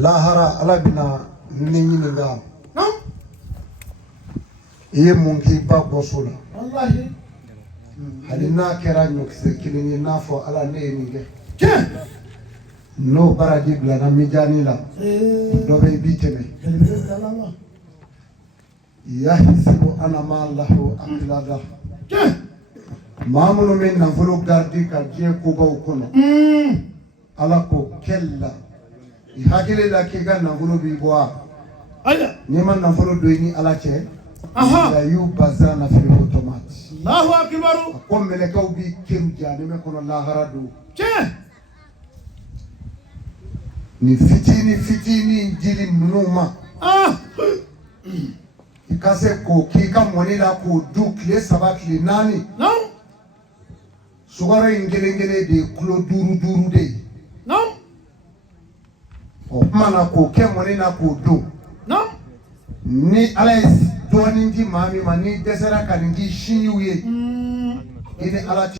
lahara ala bina ɲininka i ye mun k'i ba bɔso la hali n'a kɛra ɲɔkisɛ kelen ye n'a fɔ ala ne ye nin kɛ n'o baraji bilana mijaani la dɔ bɛ i bi tɛmɛ yahisibu anama lahu akilada maa minnu bɛ nafolo garidi ka diɲɛ kobaw kɔnɔ ala ko kɛla i hakili la k'i ka nafolo b'i bɔ a n'i ma nafolo don i ni ala cɛ la y'u bazan na fili automate Allahu akbar a ko mɛlɛkɛw b'i keru jahanɛmɛ kɔnɔ lahara don ni fitini dili ninnu ma i ka se k'o k'i ka mɔni la k'o dun tile 3 tile 4 sukaro in kelen kelen de ye kilo 5 de ye o kuma na k'o kɛ mɔni na k'o dun ni ala ye dɔɔnin di maa min ma ni dɛsɛra ka nin k'i sinjiw ye i ni ala